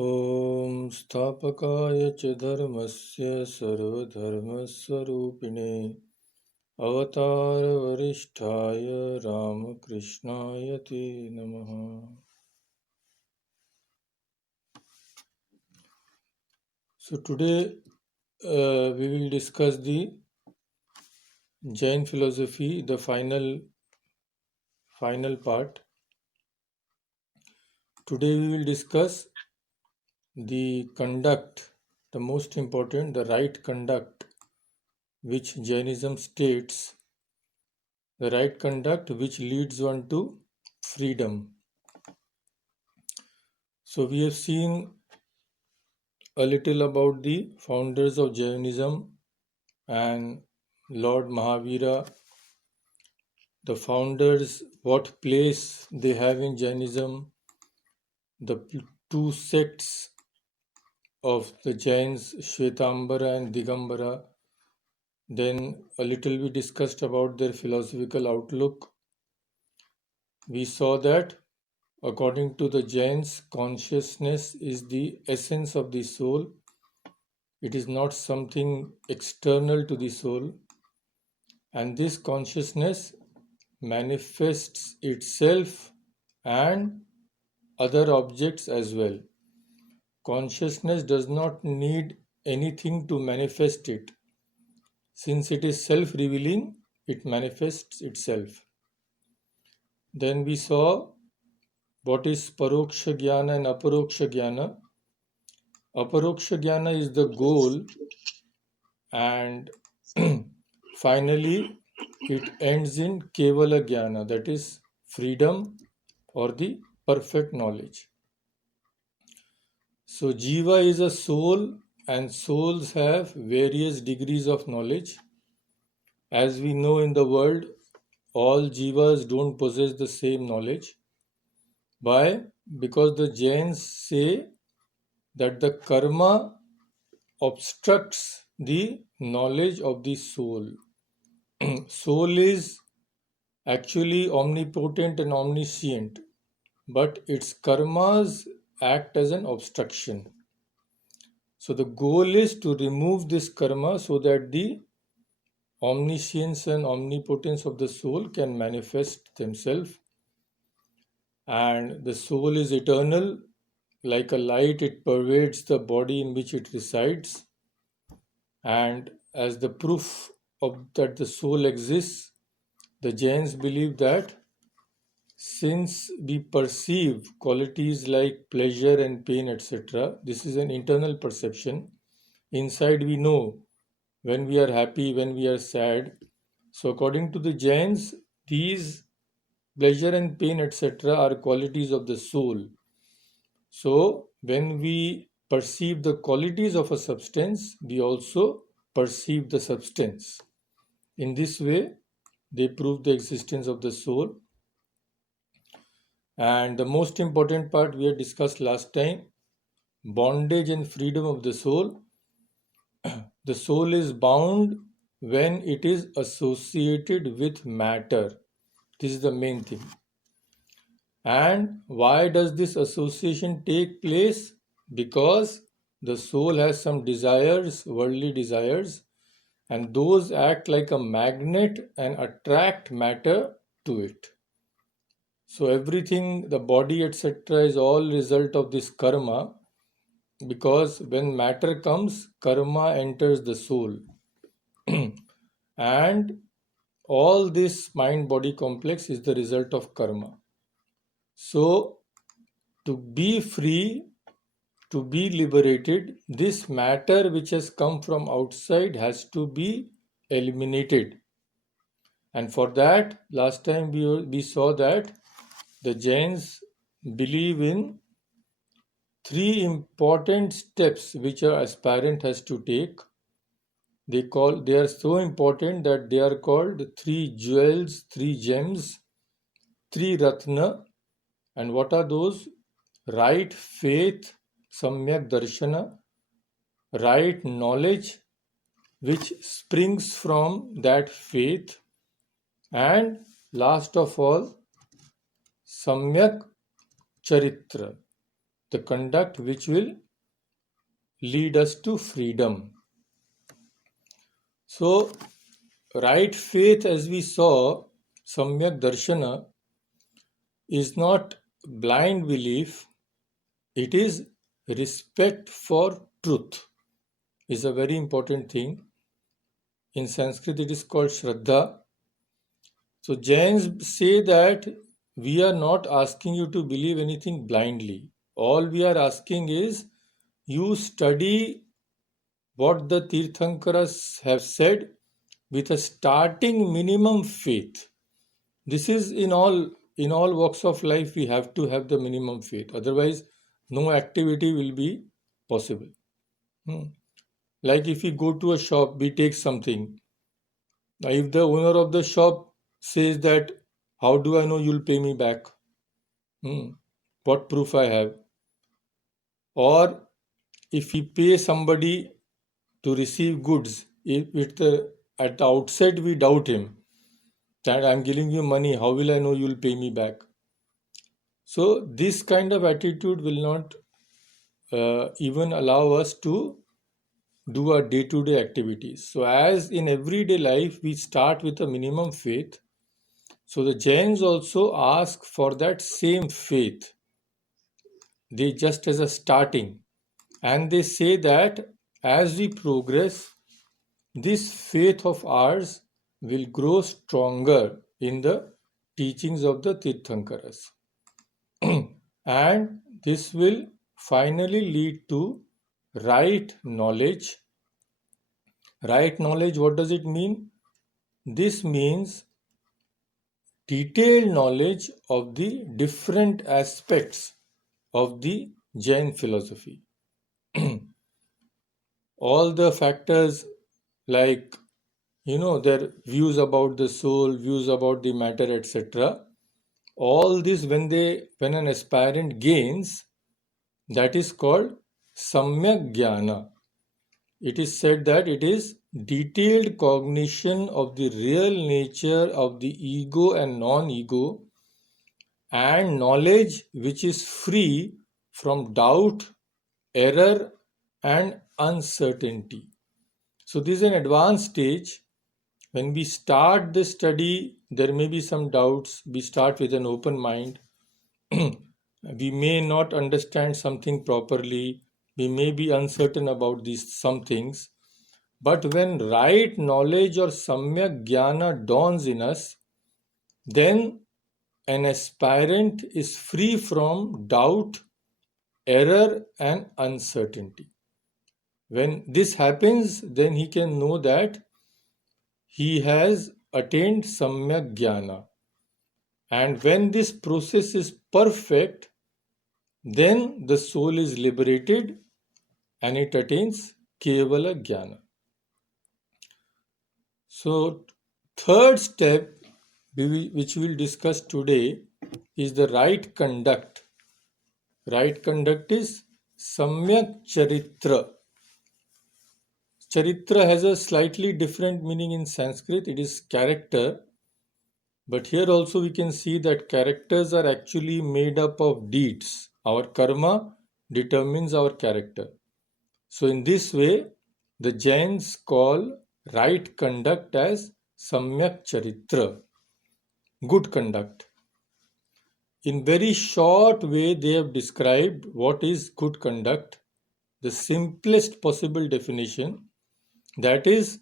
ॐ स्थापकाय च धर्मस्य सर्वधर्मस्वरूपिणे अवतारवरिष्ठाय रामकृष्णाय ते नमः। So today we will discuss the Jain philosophy, the final part. Today we will discuss the conduct, the most important, the right conduct, which Jainism states, the right conduct which leads one to freedom. So we have seen a little about the founders of Jainism and Lord Mahavira, the founders, what place they have in Jainism, the two sects of the Jains, Shvetambara and Digambara. Then a little we discussed about their philosophical outlook. We saw that according to the Jains, consciousness is the essence of the soul. It is not something external to the soul. And this consciousness manifests itself and other objects as well. Consciousness does not need anything to manifest it. Since it is self-revealing, it manifests itself. Then we saw what is Paroksha Jnana and Aparoksha Jnana. Aparoksha Jnana is the goal, and finally it ends in Kevala Jnana, that is freedom or the perfect knowledge. So Jiva is a soul, and souls have various degrees of knowledge. As we know in the world, all Jivas don't possess the same knowledge. Why? Because the Jains say that the karma obstructs the knowledge of the soul. Soul is actually omnipotent and omniscient, but its karmas act as an obstruction. So the goal is to remove this karma so that the omniscience and omnipotence of the soul can manifest themselves. And the soul is eternal. Like a light, it pervades the body in which it resides. And as the proof of that the soul exists, the Jains believe that since we perceive qualities like pleasure and pain, etc., this is an internal perception. Inside we know when we are happy, when we are sad. So according to the Jains, these pleasure and pain, etc., are qualities of the soul. So when we perceive the qualities of a substance, we also perceive the substance. In this way, they prove the existence of the soul. And the most important part we had discussed last time, bondage and freedom of the soul. The soul is bound when it is associated with matter. This is the main thing. And why does this association take place? Because the soul has some desires, worldly desires, and those act like a magnet and attract matter to it. So everything, the body, etc., is all result of this karma, because when matter comes, karma enters the soul. And all this mind-body complex is the result of karma. So to be free, to be liberated, this matter which has come from outside has to be eliminated. And for that, last time we saw that the Jains believe in three important steps which an aspirant has to take. They are so important that they are called three jewels, three gems, three ratna. And what are those? Right faith, samyak darshana, right knowledge which springs from that faith, and last of all, samyak charitra, the conduct which will lead us to freedom. So, right faith, as we saw, Samyak Darshana, is not blind belief, it is respect for truth, is a very important thing. In Sanskrit, it is called Shraddha. So, Jains say that we are not asking you to believe anything blindly. All we are asking is you study what the Tirthankaras have said with a starting minimum faith. This is in all walks of life. We have to have the minimum faith, otherwise no activity will be possible. Like if we go to a shop, we take something. Now if the owner of the shop says that, how do I know you'll pay me back? What proof I have? Or if we pay somebody to receive goods, if at the outset we doubt him that I'm giving you money, how will I know you'll pay me back? So this kind of attitude will not even allow us to do our day-to-day activities. So as in everyday life, we start with a minimum faith. So the Jains also ask for that same faith. They just as a starting. And they say that as we progress, this faith of ours will grow stronger in the teachings of the Tirthankaras. And this will finally lead to right knowledge. Right knowledge, what does it mean? This means detailed knowledge of the different aspects of the Jain philosophy. All the factors like their views about the soul, views about the matter, etc. All this when an aspirant gains, that is called Samyak Jnana. It is said that it is detailed cognition of the real nature of the ego and non-ego, and knowledge which is free from doubt, error, and uncertainty. So this is an advanced stage. When we start the study, there may be some doubts. We start with an open mind. We may not understand something properly. We may be uncertain about some things. But when right knowledge or Samyak Jnana dawns in us, then an aspirant is free from doubt, error, and uncertainty. When this happens, then he can know that he has attained Samyak Jnana. And when this process is perfect, then the soul is liberated and it attains Kevala Jnana. So, third step which we will discuss today is the right conduct. Right conduct is Samyak Charitra. Charitra has a slightly different meaning in Sanskrit. It is character. But here also we can see that characters are actually made up of deeds. Our karma determines our character. So in this way, the Jains call right conduct as Samyak Charitra, good conduct. In very short way, they have described what is good conduct, the simplest possible definition, that is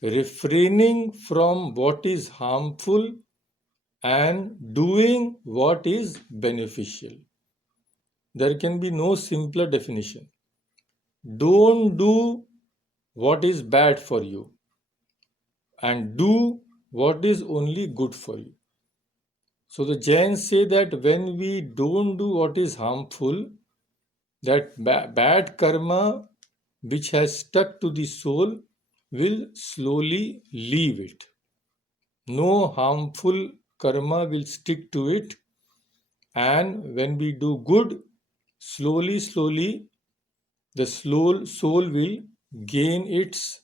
refraining from what is harmful and doing what is beneficial. There can be no simpler definition. Don't do what is bad for you and do what is only good for you. So the Jains say that when we don't do what is harmful, that bad karma which has stuck to the soul will slowly leave it. No harmful karma will stick to it, and when we do good, slowly the soul will gain its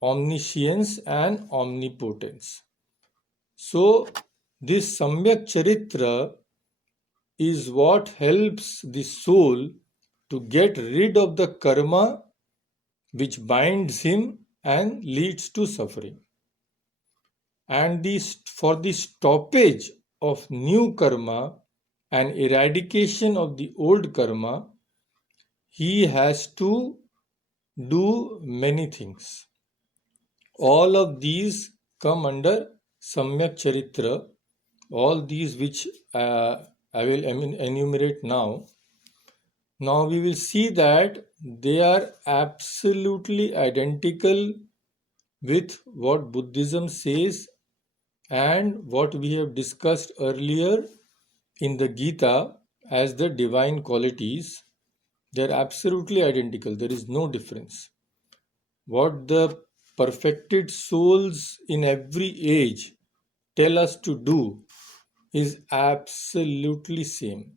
omniscience and omnipotence. So this Samyak Charitra is what helps the soul to get rid of the karma which binds him and leads to suffering. And for the stoppage of new karma and eradication of the old karma, he has to do many things. All of these come under Samyak Charitra, all these which I will enumerate now. Now we will see that they are absolutely identical with what Buddhism says and what we have discussed earlier in the Gita as the divine qualities. They are absolutely identical. There is no difference. What the perfected souls in every age tell us to do is absolutely same.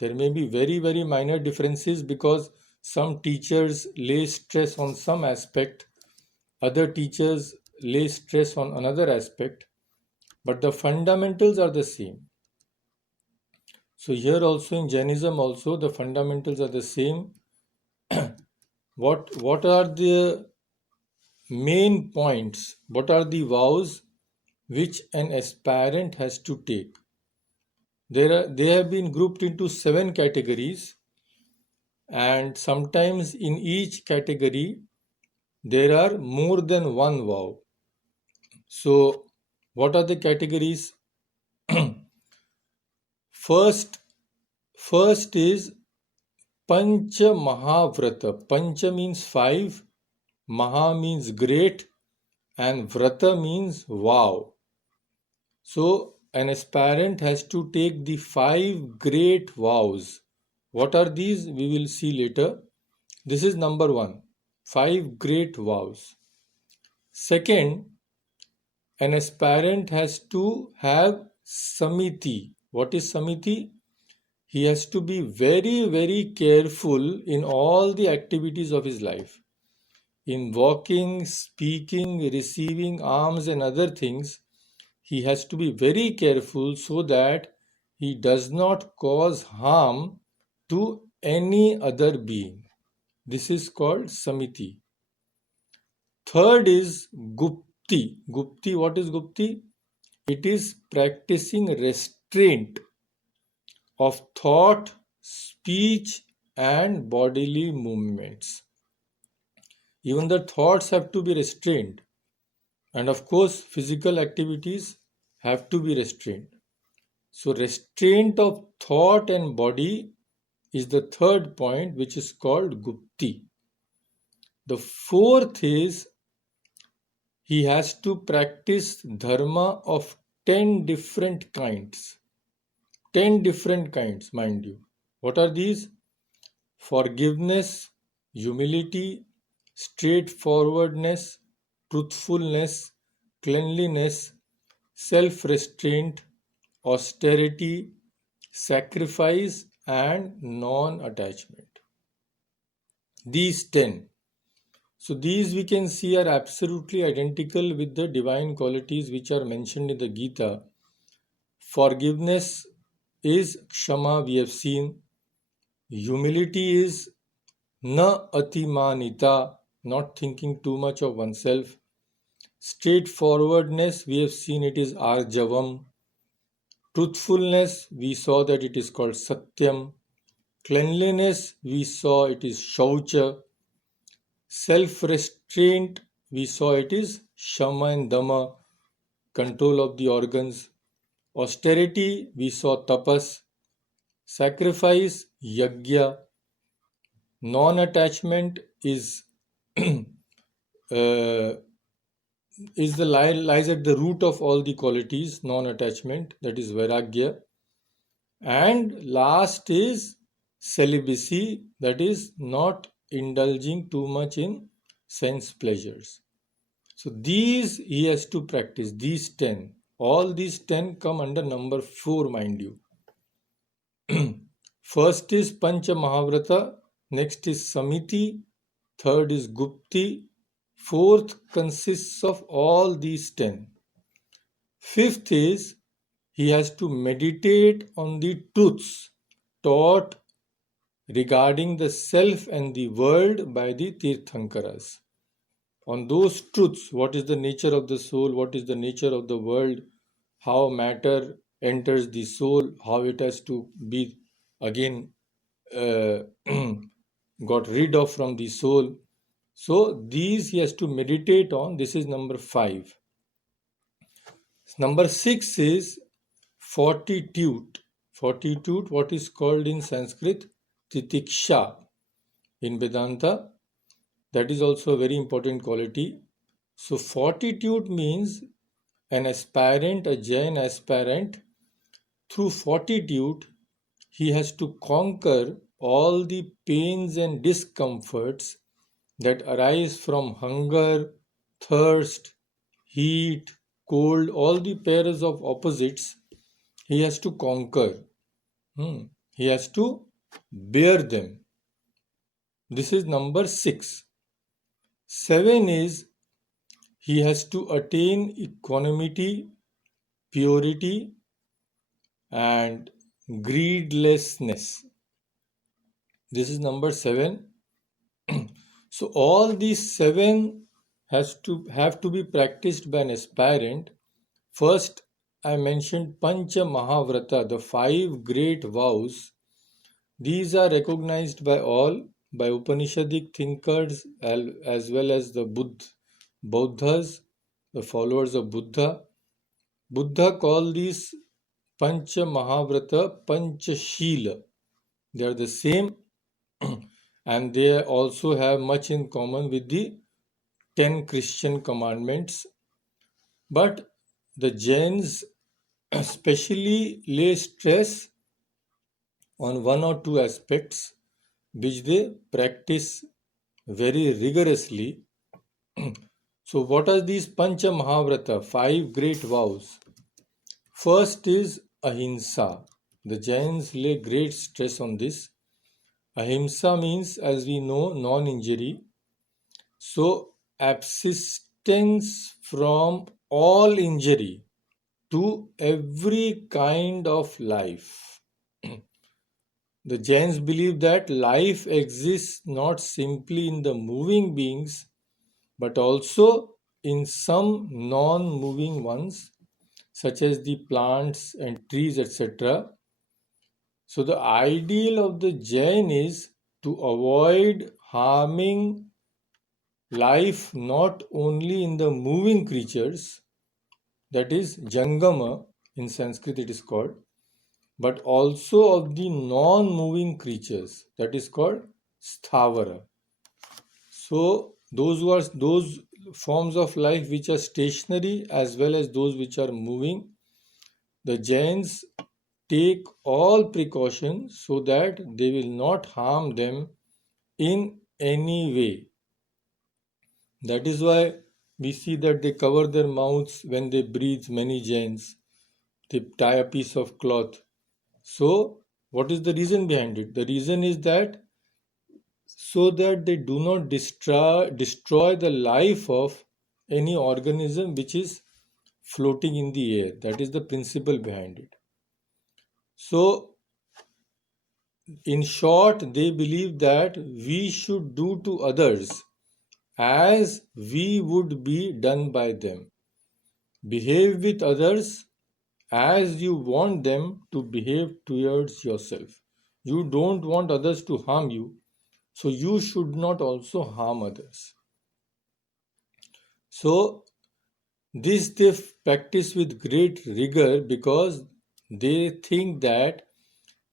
There may be very, very minor differences because some teachers lay stress on some aspect, other teachers lay stress on another aspect, but the fundamentals are the same. So here also in Jainism also the fundamentals are the same. What are the main points? What are the vows which an aspirant has to take? They have been grouped into 7 categories, and sometimes in each category there are more than one vow. So what are the categories? First is Pancha Mahavrata. Pancha means 5, Maha means great, and Vrata means vow. So an aspirant has to take the 5 great vows. What are these? We will see later. This is number 1, 5 great vows. Second, an aspirant has to have samiti. What is samiti? He has to be very, very careful in all the activities of his life. In walking, speaking, receiving alms and other things, he has to be very careful so that he does not cause harm to any other being. This is called samiti. Third is gupti. Gupti, what is gupti? It is practicing restraint of thought, speech, and bodily movements. Even the thoughts have to be restrained. And of course, physical activities have to be restrained. So, restraint of thought and body is the third point, which is called gupti. The fourth is he has to practice dharma of 10 different kinds. 10 different kinds, mind you. What are these? Forgiveness, humility, straightforwardness, truthfulness, cleanliness, self restraint, austerity, sacrifice, and non attachment. These 10. So, these we can see are absolutely identical with the divine qualities which are mentioned in the Gita. Forgiveness is Kshama, we have seen. Humility is Na Atimanita, not thinking too much of oneself. Straightforwardness, we have seen it is Arjavam. Truthfulness, we saw that it is called Satyam. Cleanliness, we saw it is Shaucha. Self-restraint, we saw it is Shama and Dama, control of the organs. Austerity, we saw Tapas. Sacrifice, Yajna. Non-attachment is lies at the root of all the qualities, non-attachment, that is Vairagya. And last is celibacy, that is not indulging too much in sense pleasures. So these he has to practice, these 10. All these 10 come under number 4, mind you. First is Pancha Mahavrata, next is Samiti, third is Gupti, fourth consists of all these 10. Fifth is he has to meditate on the truths taught regarding the self and the world by the Tirthankaras. On those truths, what is the nature of the soul, what is the nature of the world, how matter enters the soul, how it has to be again uh, got rid of from the soul. So these he has to meditate on. This is number 5. Number 6 is fortitude. Fortitude, what is called in Sanskrit titiksha. In Vedanta, that is also a very important quality. So fortitude means an aspirant, a Jain aspirant, through fortitude, he has to conquer all the pains and discomforts that arise from hunger, thirst, heat, cold, all the pairs of opposites he has to conquer. He has to bear them. This is number 6. 7 is he has to attain equanimity, purity, and greedlessness. This is number 7. So all these 7 have to be practiced by an aspirant. First, I mentioned Pancha Mahavrata, the 5 great vows. These are recognized by all, by Upanishadic thinkers as well as the Buddhas, the followers of Buddha. Buddha called these Pancha Mahavrata Pancha Shila. They are the same and they also have much in common with the 10 Christian commandments. But the Jains especially lay stress on one or two aspects which they practice very rigorously. So, what are these Pancha Mahavrata, 5 great vows? First is Ahimsa. The Jains lay great stress on this. Ahimsa means, as we know, non injury. So, absistence from all injury to every kind of life. The Jains believe that life exists not simply in the moving beings but also in some non moving ones, such as the plants and trees, etc. So, the ideal of the Jain is to avoid harming life not only in the moving creatures, that is Jangama, in Sanskrit it is called, but also of the non-moving creatures, that is called Sthavara. So those forms of life which are stationary as well as those which are moving, the Jains take all precautions so that they will not harm them in any way. That is why we see that they cover their mouths when they breathe, many Jains. They tie a piece of cloth. So, what is the reason behind it? The reason is that so that they do not destroy the life of any organism which is floating in the air. That is the principle behind it. So, in short, they believe that we should do to others as we would be done by them. Behave with others as you want them to behave towards yourself. You don't want others to harm you, so you should not also harm others. So, this they practice with great rigor because they think that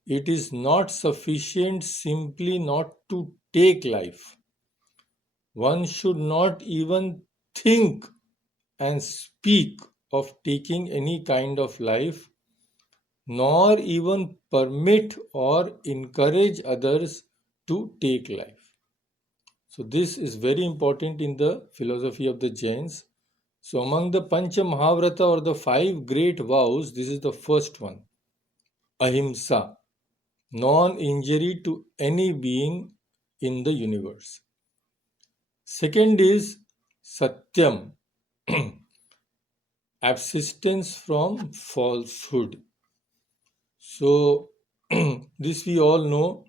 it is not sufficient simply not to take life. One should not even think and speak of taking any kind of life, nor even permit or encourage others to take life. So, this is very important in the philosophy of the Jains. So, among the Pancha Mahavrata or the 5 great vows, this is the first one, Ahimsa, non injury to any being in the universe. Second is Satyam, absistence from falsehood. So, this we all know.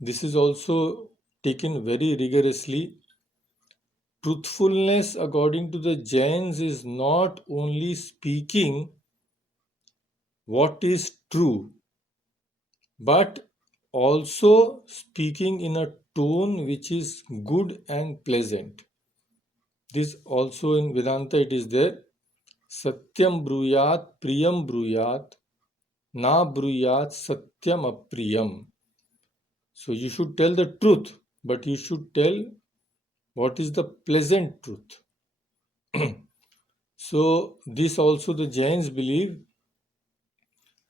This is also taken very rigorously. Truthfulness, according to the Jains, is not only speaking what is true, but also speaking in a tone which is good and pleasant. This also in Vedanta it is there. Satyam bruyat, priyam bruyat, na bruyat satyam apriyam. So you should tell the truth, but you should tell what is the pleasant truth. So this also the Jains believe,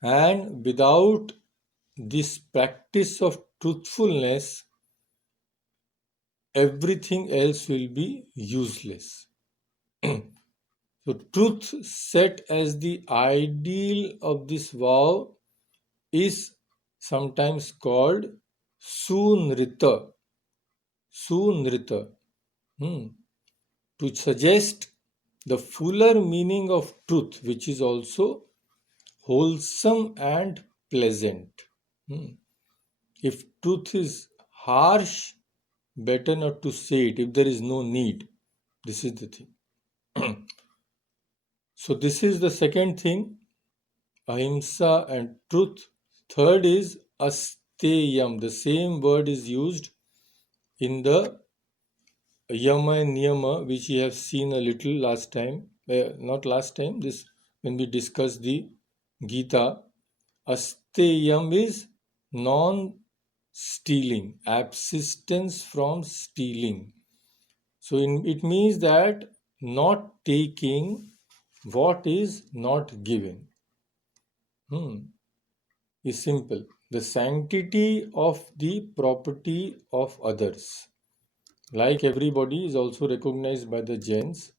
and without this practice of truthfulness, everything else will be useless. So truth set as the ideal of this vow is sometimes called sunrita. Sunrita. To suggest the fuller meaning of truth, which is also wholesome and pleasant. If truth is harsh, better not to say it if there is no need. This is the thing. So this is the second thing, ahimsa and truth. Third is asteyam. The same word is used in the yama and niyama, which we have seen a little last time. Not last time, this when we discussed the Gita. Asteyam is non-stealing, absistence from stealing. So it means that not taking what is not given. Is simple. The sanctity of the property of others, like everybody, is also recognized by the Jains.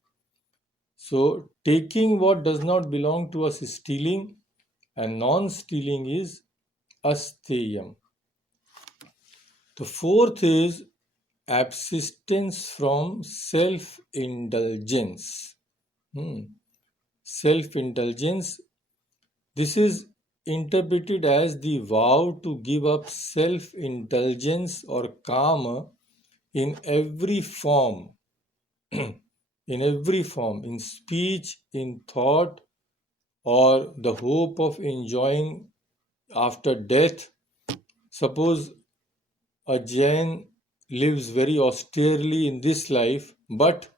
So taking what does not belong to us is stealing, and non-stealing is asteyam. The fourth is absistence from self-indulgence. Self-indulgence, this is interpreted as the vow to give up self-indulgence or kama in every form. In every form, in speech, in thought, or the hope of enjoying after death. Suppose a Jain lives very austerely in this life, but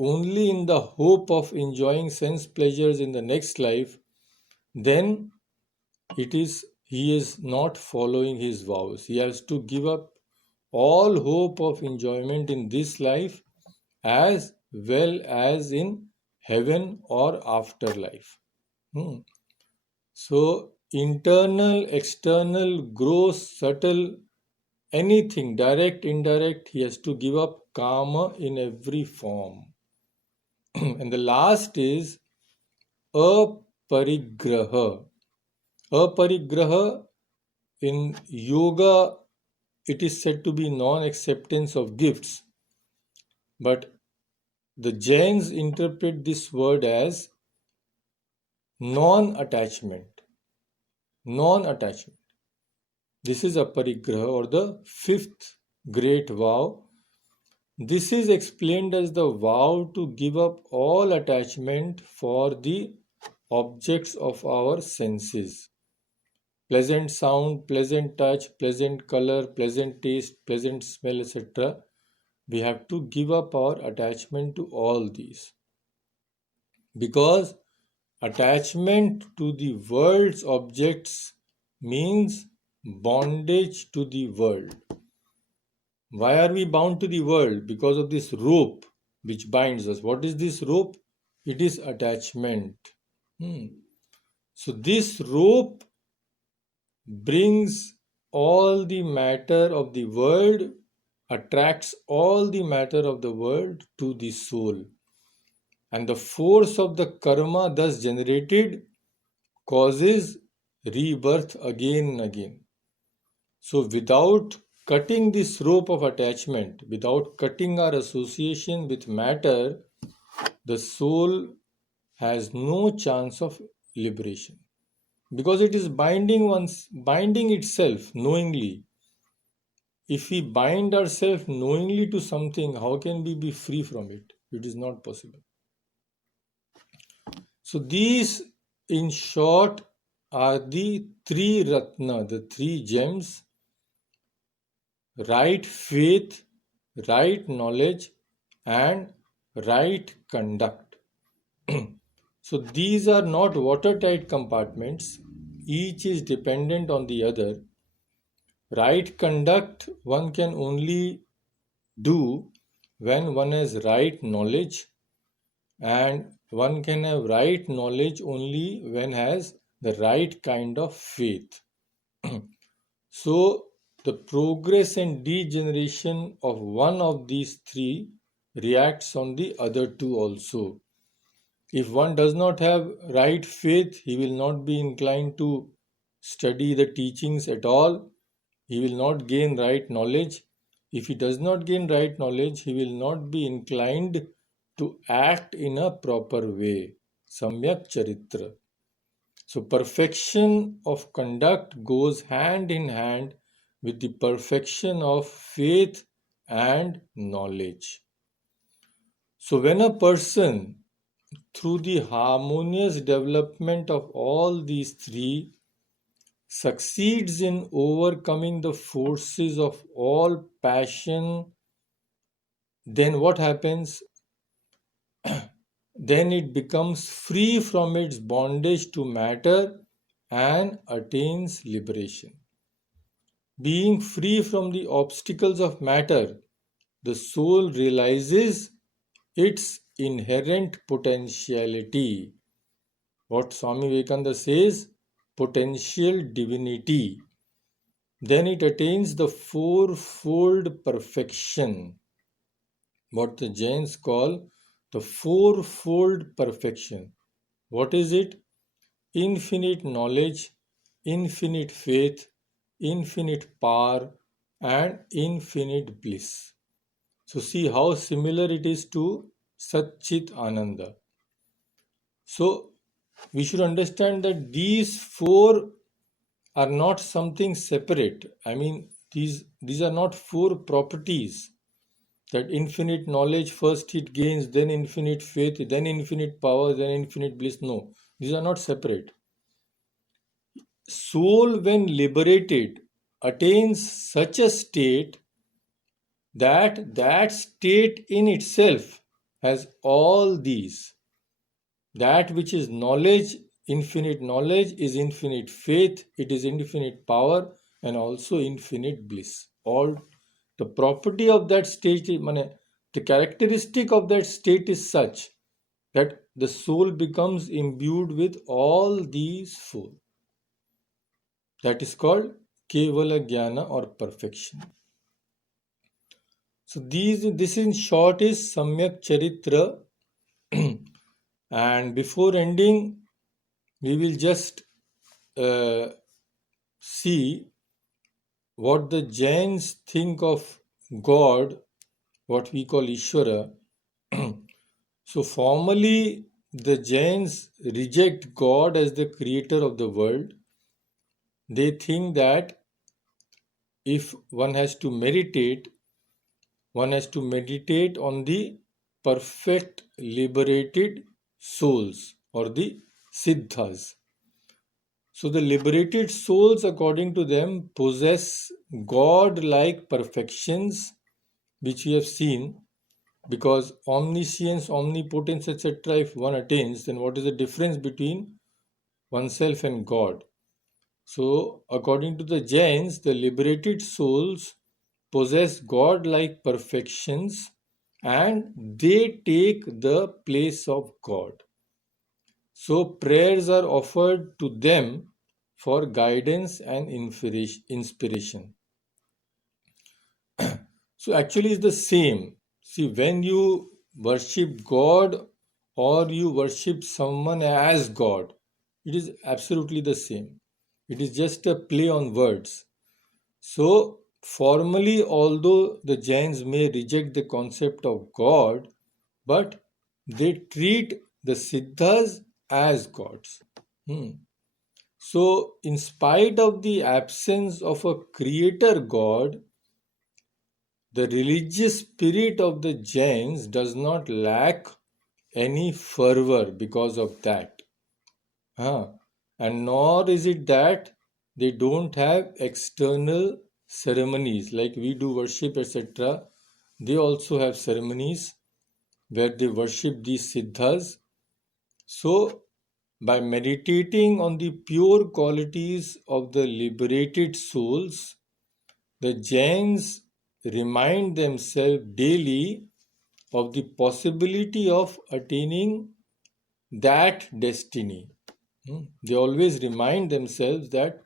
only in the hope of enjoying sense pleasures in the next life, then he is not following his vows. He has to give up all hope of enjoyment in this life as well as in heaven or afterlife. So internal, external, gross, subtle, anything, direct, indirect, he has to give up kama in every form. And the last is aparigraha. Aparigraha, in yoga, it is said to be non-acceptance of gifts. But the Jains interpret this word as non-attachment. Non-attachment. This is aparigraha, or the fifth great vow. This is explained as the vow to give up all attachment for the objects of our senses. Pleasant sound, pleasant touch, pleasant color, pleasant taste, pleasant smell, etc. We have to give up our attachment to all these. Because attachment to the world's objects means bondage to the world. Why are we bound to the world? Because of this rope which binds us. What is this rope? It is attachment. So this rope brings all the matter of the world, attracts all the matter of the world to the soul. And the force of the karma thus generated causes rebirth again and again. So without cutting this rope of attachment, without cutting our association with matter, the soul has no chance of liberation, because it is binding itself knowingly. If we bind ourselves knowingly to something, how can we be free from it? It is not possible. So these, in short, are the three ratna, the three gems: right faith, right knowledge, and right conduct. So these are not watertight compartments, each is dependent on the other. Right conduct one can only do when one has right knowledge, and one can have right knowledge only when has the right kind of faith. So the progress and degeneration of one of these three reacts on the other two also. If one does not have right faith, he will not be inclined to study the teachings at all. He will not gain right knowledge. If he does not gain right knowledge, he will not be inclined to act in a proper way. Samyak Charitra. So, perfection of conduct goes hand in hand with the perfection of faith and knowledge. So, when a person, through the harmonious development of all these three, succeeds in overcoming the forces of all passion, then what happens? Then it becomes free from its bondage to matter and attains liberation. Being free from the obstacles of matter, the soul realizes its inherent potentiality. What Swami Vivekananda says, potential divinity. Then it attains the fourfold perfection, what the Jains call the fourfold perfection. What is it? Infinite knowledge, infinite faith, infinite power, and infinite bliss. So, see how similar it is to Satchit Ananda. So, we should understand that these four are not something separate. I mean, these are not four properties. That infinite knowledge first it gains, then infinite faith, then infinite power, then infinite bliss. No, these are not separate. Soul, when liberated, attains such a state that that state in itself has all these. That which is knowledge, infinite knowledge, is infinite faith, it is infinite power, and also infinite bliss. All the property of that state, the characteristic of that state is such that the soul becomes imbued with all these four. That is called Kevala Jnana or perfection. So this in short is Samyak Charitra. And before ending, we will just see what the Jains think of God, what we call Ishvara. So formally, the Jains reject God as the creator of the world. They think that if one has to meditate on the perfect liberated souls or the siddhas. So the liberated souls, according to them, possess God-like perfections, which we have seen, because omniscience, omnipotence, etc., if one attains, then what is the difference between oneself and God? So, according to the Jains, the liberated souls possess God-like perfections and they take the place of God. So, prayers are offered to them for guidance and inspiration. So, actually, it's the same. See, when you worship God or you worship someone as God, it is absolutely the same. It is just a play on words. So, formally, although the Jains may reject the concept of God, but they treat the Siddhas as gods. Hmm. So, in spite of the absence of a creator god, the religious spirit of the Jains does not lack any fervor because of that. Huh. And nor is it that they don't have external ceremonies like we do worship, etc. They also have ceremonies where they worship these siddhas. So, by meditating on the pure qualities of the liberated souls, the Jains remind themselves daily of the possibility of attaining that destiny. They always remind themselves that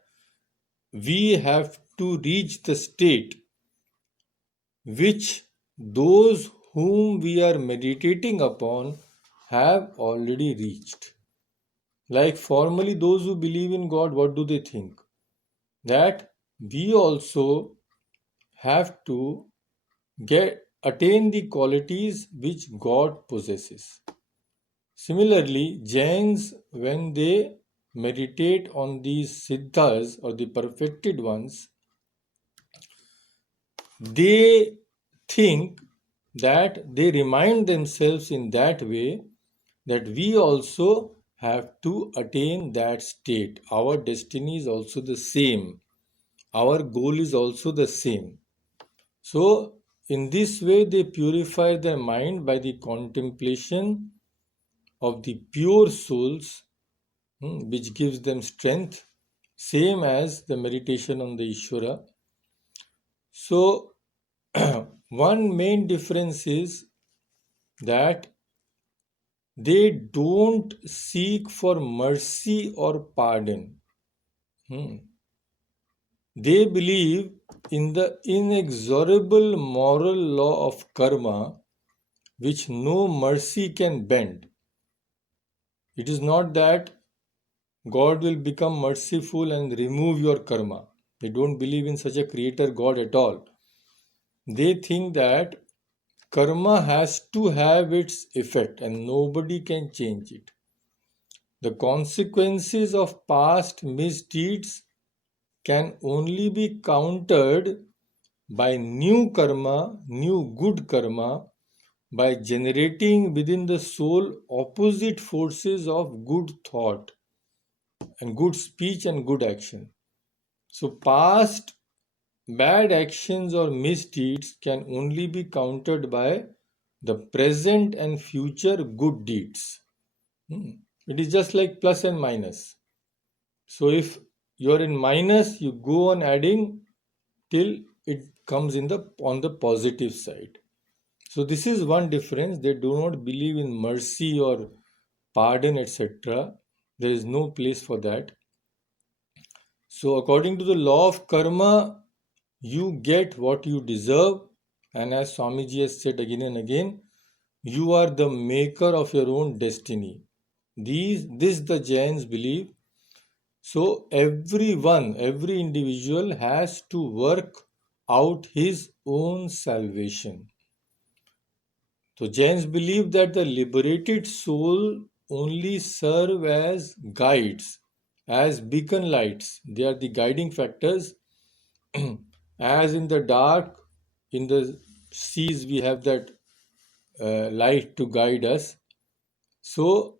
we have to reach the state which those whom we are meditating upon have already reached. Like formally, those who believe in God, what do they think? That we also have to attain the qualities which God possesses. Similarly, Jains, when they meditate on these siddhas or the perfected ones, they think that they remind themselves in that way that we also have to attain that state. Our destiny is also the same. Our goal is also the same. So, in this way, they purify their mind by the contemplation of the pure souls, which gives them strength, same as the meditation on the Ishvara. So, one main difference is that they don't seek for mercy or pardon. They believe in the inexorable moral law of karma, which no mercy can bend. It is not that God will become merciful and remove your karma. They don't believe in such a creator God at all. They think that karma has to have its effect and nobody can change it. The consequences of past misdeeds can only be countered by new karma, new good karma, by generating within the soul opposite forces of good thought and good speech and good action. So, past bad actions or misdeeds can only be countered by the present and future good deeds. It is just like plus and minus. So, if you are in minus, you go on adding till it comes in the on the positive side. So this is one difference. They do not believe in mercy or pardon, etc. There is no place for that. So according to the law of karma, you get what you deserve, and as Swamiji has said again and again, you are the maker of your own destiny. This the Jains believe. So everyone, every individual has to work out his own salvation. So Jains believe that the liberated soul only serve as guides, as beacon lights. They are the guiding factors. As in the dark, in the seas, we have that light to guide us. So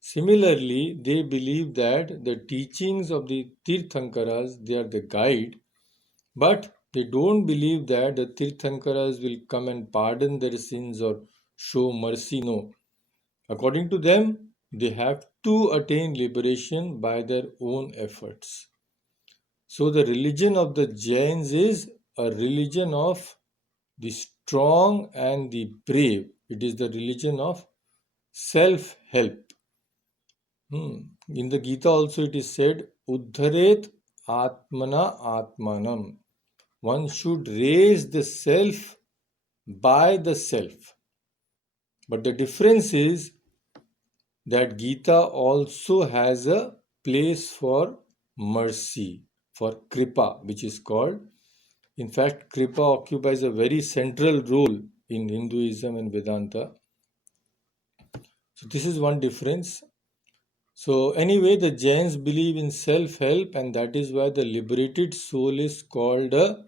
similarly, they believe that the teachings of the Tirthankaras, they are the guide, but they don't believe that the Tirthankaras will come and pardon their sins or show mercy. No. According to them, they have to attain liberation by their own efforts. So, the religion of the Jains is a religion of the strong and the brave. It is the religion of self help. In the Gita also it is said, Uddharet Atmana Atmanam. One should raise the self by the self. But the difference is that Gita also has a place for mercy, for Kripa, which is called. In fact, Kripa occupies a very central role in Hinduism and Vedanta. So this is one difference. So anyway, the Jains believe in self-help, and that is why the liberated soul is called a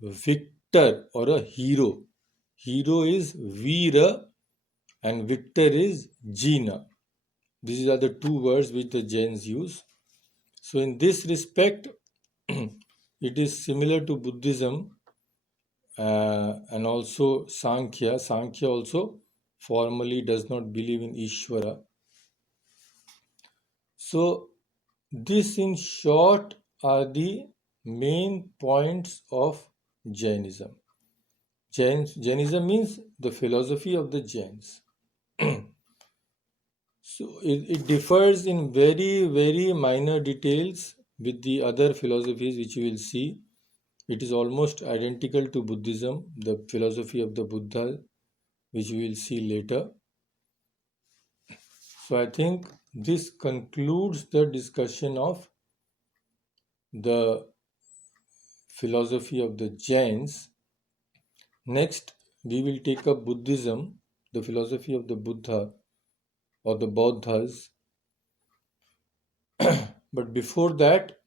victor or a hero. Hero is Veera and victor is Jina. These are the two words which the Jains use. So in this respect, it is similar to Buddhism and also Sankhya. Sankhya also formally does not believe in Ishvara. So this in short are the main points of Jainism. Jainism means the philosophy of the Jains. So it differs in very, very minor details with the other philosophies which you will see. It is almost identical to Buddhism, the philosophy of the Buddha, which we will see later. So I think this concludes the discussion of the philosophy of the Jains. Next, we will take up Buddhism, the philosophy of the Buddha or the Bodhas. But before that,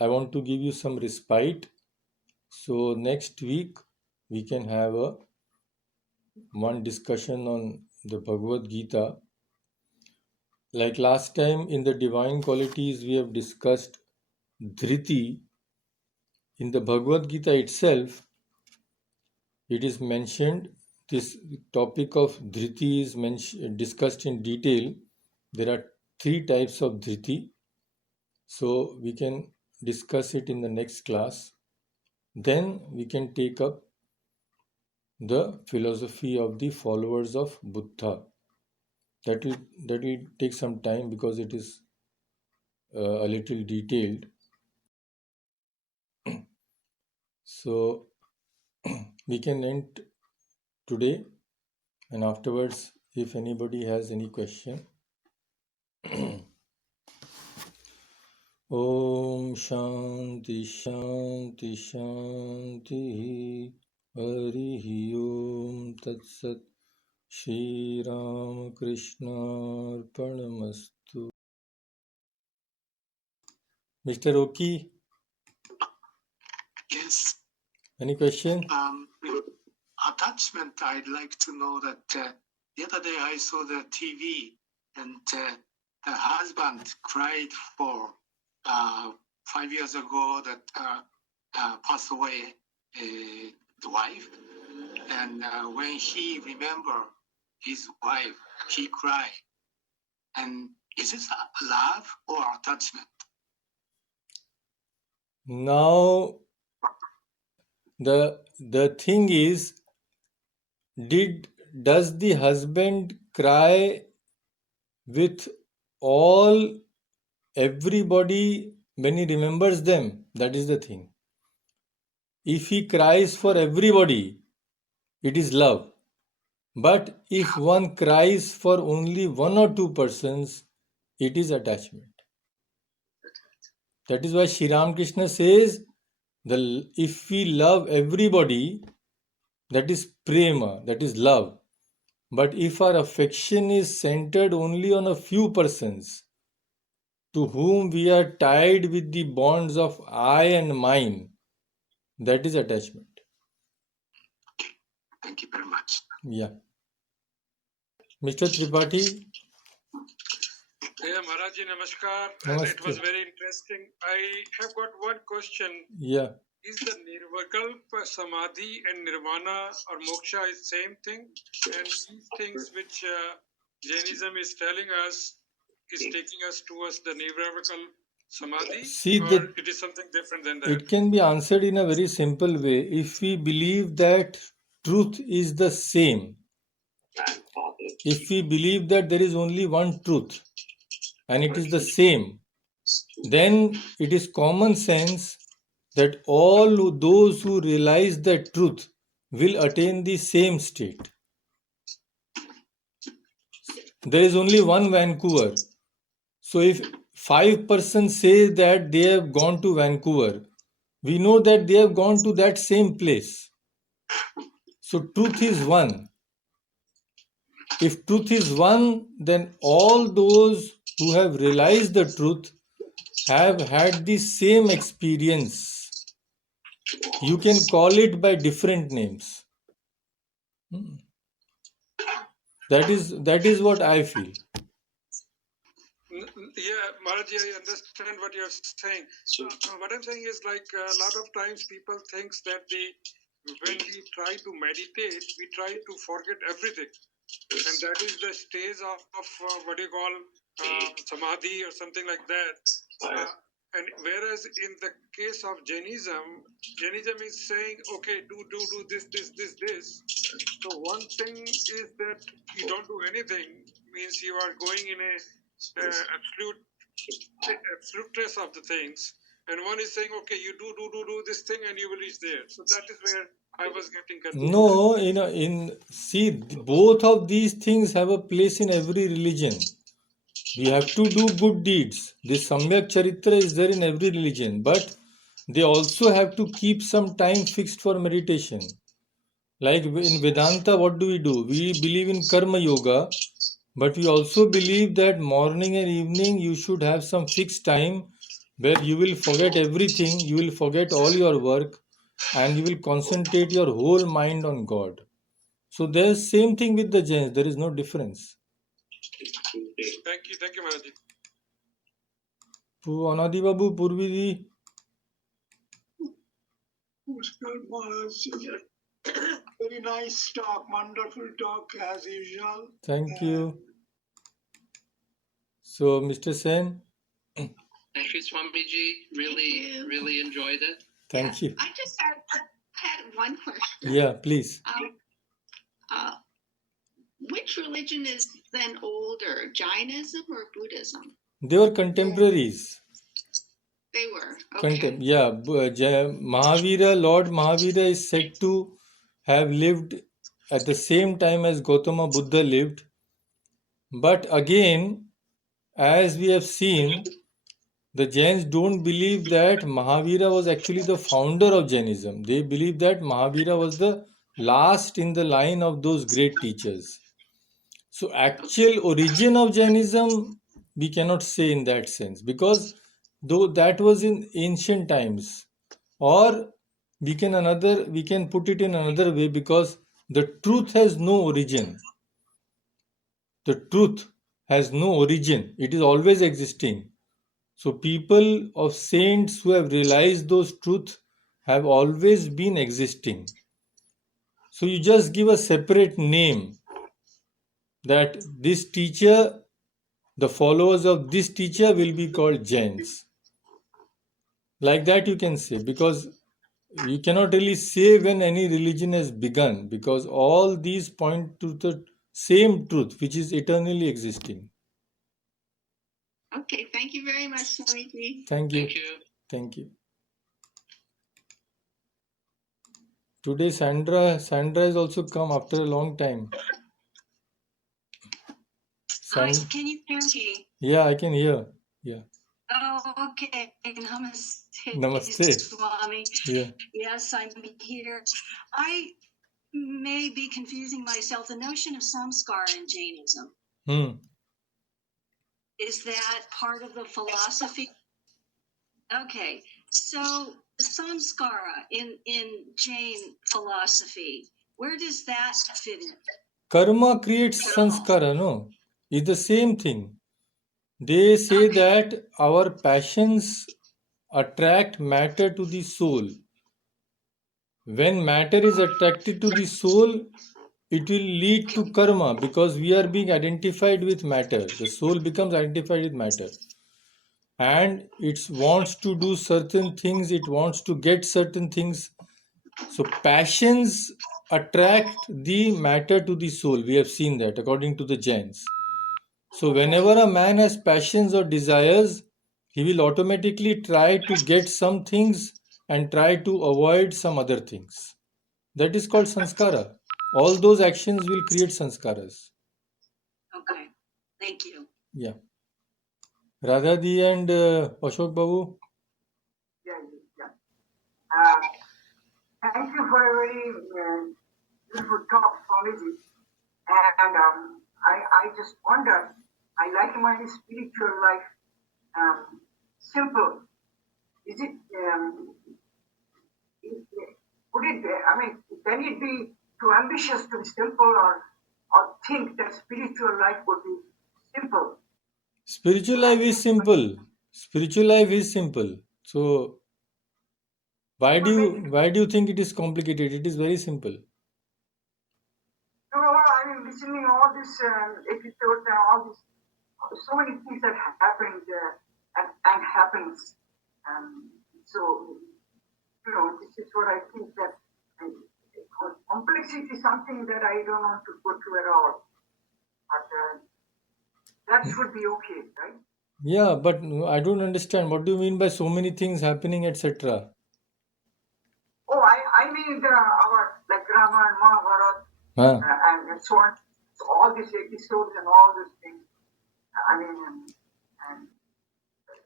I want to give you some respite. So next week, we can have one discussion on the Bhagavad Gita. Like last time in the divine qualities, we have discussed Dhriti. In the Bhagavad Gita itself, it is mentioned, this topic of Dhriti is discussed in detail. There are 3 types of Dhriti. So we can discuss it in the next class. Then we can take up the philosophy of the followers of Buddha. That will take some time because it is a little detailed. So we can end today, and afterwards if anybody has any question. Om Shanti Shanti Shanti Harihi Om Tat Sat Shri Ram Krishna Arpanamastu. Mr. Oki, Yes. any question? Attachment, I'd like to know that the other day I saw the TV and the husband cried for 5 years ago that passed away the wife, and when he remember his wife, he cried. And is this love or attachment? Now the thing is, does the husband cry with everybody when he remembers them? That is the thing. If he cries for everybody, it is love. But if one cries for only 1 or 2 persons, it is attachment. That is why Sri Ramakrishna says, if we love everybody, that is prema, that is love. But if our affection is centered only on a few persons, to whom we are tied with the bonds of I and mine, that is attachment. Okay, thank you very much. Yeah. Mr. Tripathi? Yeah, Maharaji, namaskar. Namaste. It was very interesting. I have got one question. Yeah. Is the Nirvikalpa Samadhi and Nirvana or Moksha is same thing? And these things which Jainism is telling us is taking us towards the Nirvikalpa Samadhi, See, or it is something different than that? It can be answered in a very simple way. If we believe that truth is the same, if we believe that there is only one truth and it is the same, then it is common sense that all those who realize that truth will attain the same state. There is only one Vancouver. So if 5 persons say that they have gone to Vancouver, we know that they have gone to that same place. So truth is one. if truth is one, then all those who have realized the truth have had the same experience. You can call it by different names. That is what I feel. Yeah, Maharaj, I understand what you're saying. What I'm saying is like a lot of times people think that when we try to meditate, we try to forget everything. And that is the stage of what you call samadhi or something like that. And whereas in the case of Jainism is saying, okay, do this. So one thing is that you don't do anything, means you are going in a absoluteness of the things. And one is saying, okay, you do this thing and you will reach there. So that is where I was getting confused. No, see, both of these things have a place in every religion. We have to do good deeds. This Samyak Charitra is there in every religion, but they also have to keep some time fixed for meditation. Like in Vedanta, what do? We believe in Karma Yoga, but we also believe that morning and evening you should have some fixed time where you will forget everything, you will forget all your work, and you will concentrate your whole mind on God. So there's same thing with the Jains. There is no difference. Thank you, Maharaj. Anadi Babu, Purviji. Very nice talk, wonderful talk as usual. Thank you. So, Mr. Sen. Thank you, Swamiji. Really enjoyed it. Thank you. I just had one question. Yeah, please. Which religion is then older, Jainism or Buddhism? They were contemporaries. They were. Okay. Mahavira, Lord Mahavira is said to have lived at the same time as Gautama Buddha lived. But again, as we have seen, the Jains don't believe that Mahavira was actually the founder of Jainism. They believe that Mahavira was the last in the line of those great teachers. So actual origin of Jainism, we cannot say in that sense, because though that was in ancient times, or we can put it in another way, because the truth has no origin. The truth has no origin. It is always existing. So people of saints who have realized those truths have always been existing. So you just give a separate name that this teacher, the followers of this teacher will be called Jains. Like that you can say, because you cannot really say when any religion has begun, because all these point to the same truth which is eternally existing. Okay, thank you very much, Swamiji. Thank you. Thank you. Today Sandra has also come after a long time. Hi, can you hear me? Yeah, I can hear. Yeah. Oh, okay. Namaste. Namaste. Swami. Yeah. Yes, I'm here. I may be confusing myself. The notion of samskara in Jainism, is that part of the philosophy? Okay, so samskara in Jain philosophy, where does that fit in? Karma creates sanskara, no? It's the same thing. They say that our passions attract matter to the soul. When matter is attracted to the soul, it will lead to karma, because we are being identified with matter. The soul becomes identified with matter. And it wants to do certain things, it wants to get certain things. So passions attract the matter to the soul. We have seen that according to the Jains. So whenever a man has passions or desires, he will automatically try to get some things and try to avoid some other things. That is called sanskara. All those actions will create sanskaras. Okay, thank you. Yeah. Radhadi and Ashok Babu. Thank you for a very beautiful talk, Swamiji. And I just wonder, I like my spiritual life simple. Is it, would it be, I mean, can it be too ambitious to be simple, or think that spiritual life would be simple? Spiritual life is simple. Spiritual life is simple. So why do you think it is complicated? It is very simple. No, I mean, listening to all this episodes and all this, so many things that happened and happens. So, this is what I think, that complexity is something that I don't want to go to at all. But that should be okay, right? Yeah, but I don't understand. What do you mean by so many things happening, etc.? Oh, I mean our like Rama and Mahabharata and so on. So all these episodes and all these things. I mean, and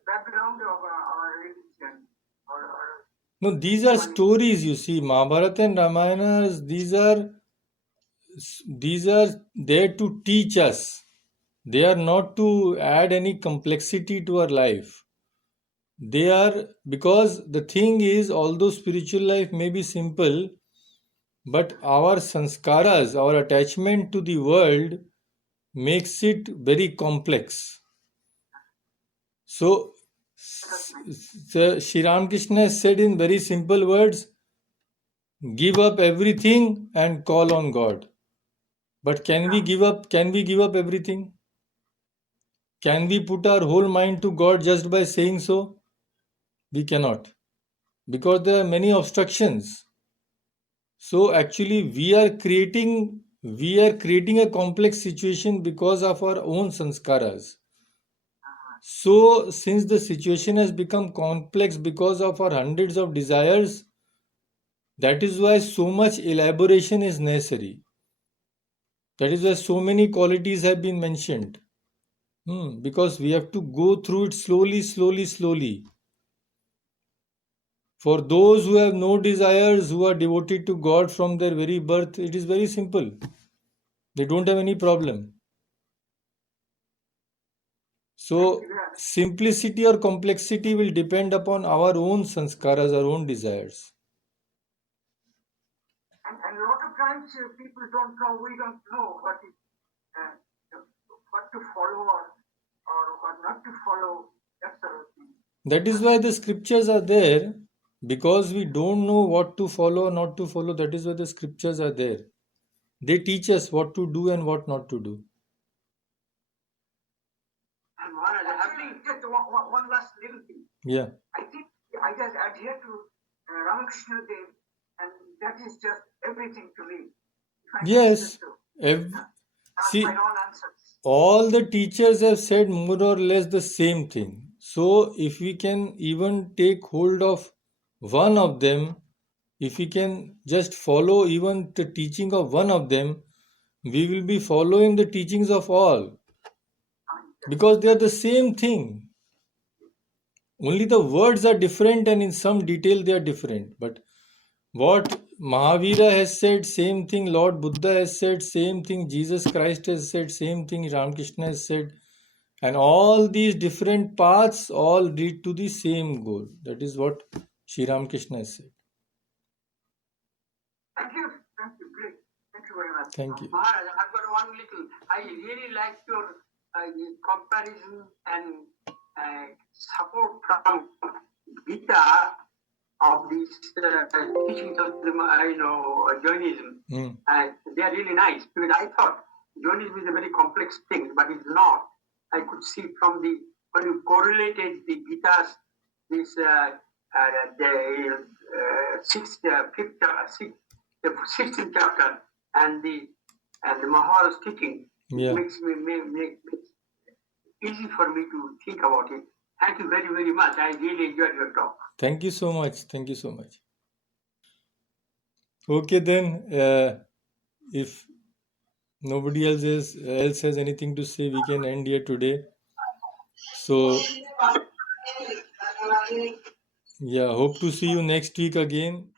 background of our religion or No, these are stories, you see. Mahabharata and Ramayana, these are there to teach us. They are not to add any complexity to our life. They are, because the thing is, although spiritual life may be simple, but our sanskaras, our attachment to the world, makes it very complex. So, Sri Ramakrishna said in very simple words, give up everything and call on God. But can we give up everything? Can we put our whole mind to God just by saying so? We cannot, because there are many obstructions. So actually we are creating a complex situation because of our own sanskaras. So since the situation has become complex because of our hundreds of desires, that is why so much elaboration is necessary. That is why so many qualities have been mentioned. Because we have to go through it slowly. For those who have no desires, who are devoted to God from their very birth, it is very simple. They don't have any problem. So, simplicity or complexity will depend upon our own sanskaras, our own desires. And a lot of times people don't know, we don't know what to follow or not to follow, that sort of thing. That is why the scriptures are there, because we don't know what to follow or not to follow. That is why the scriptures are there. They teach us what to do and what not to do. And Maharaj, just one last little thing. Yeah. I think I just adhere to Ramakrishna Dev, and that is just everything to me. Yes. See, all the teachers have said more or less the same thing. So, if we can even take hold of one of them, if we can just follow even the teaching of one of them, we will be following the teachings of all, because they are the same thing. Only the words are different, and in some detail they are different. But what Mahavira has said, same thing Lord Buddha has said, same thing Jesus Christ has said, same thing Ramakrishna has said. And all these different paths all lead to the same goal. That is what Sri Ramakrishna has said. Thank you, great. Thank you very much. Thank you. Maharaj, I've got one little, I really like your comparison and support from Gita of these teachings of Jainism. They are really nice, because I thought Jainism is a very complex thing, but it's not. I could see from when you correlated the Gita's, this the 16th chapter and the Mahabharata teaching, makes easy for me to think about it. Thank you very, very much. I really enjoyed your talk. Thank you so much. Thank you so much. Okay, then, if nobody else has anything to say, we can end here today. So, yeah, hope to see you next week again.